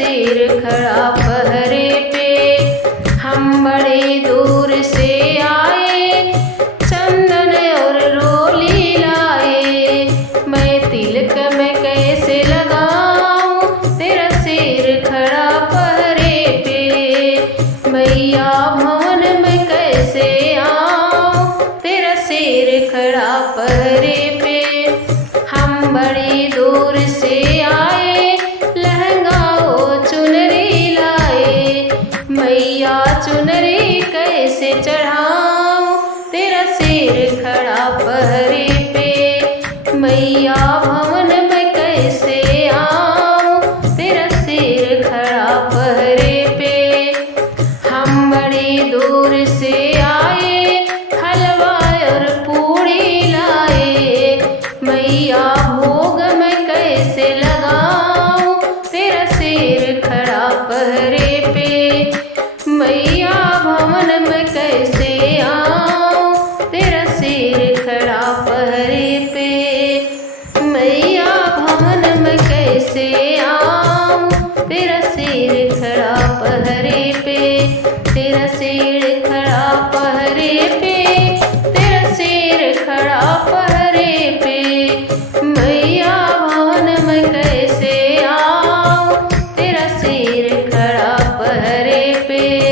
सिर खड़ा पहरे पे। हम बड़े दूर से आए, चंदन और रोली लाए। मैं तिलक में कैसे लगाऊं, तेरा सिर खड़ा पहरे पे। मैया भवन में कैसे आऊं, तेरा सिर खड़ा पहरे पे। हम बड़ी दूर से आए, लहंगा ओ चुनरी लाए। मैया चुनरी कैसे चढ़ाऊं, तेरा सिर खड़ा पहरे पे। मैया भवन में कैसे आऊं, तेरा सिर खड़ा पहरे पे। हम बड़ी दूर से आए, हलवा और पूड़ी लाए। मैया भोग में कैसे लगाऊं, तेरा सिर खड़ा पहरे पे। मैया भवन में कैसे आऊं, तेरा सिर खड़ा पहरे पे। मैया भवन में कैसे आऊं, तेरा सिर खड़ा पहरे पे। तेरा सिर खड़ा पहरे पे।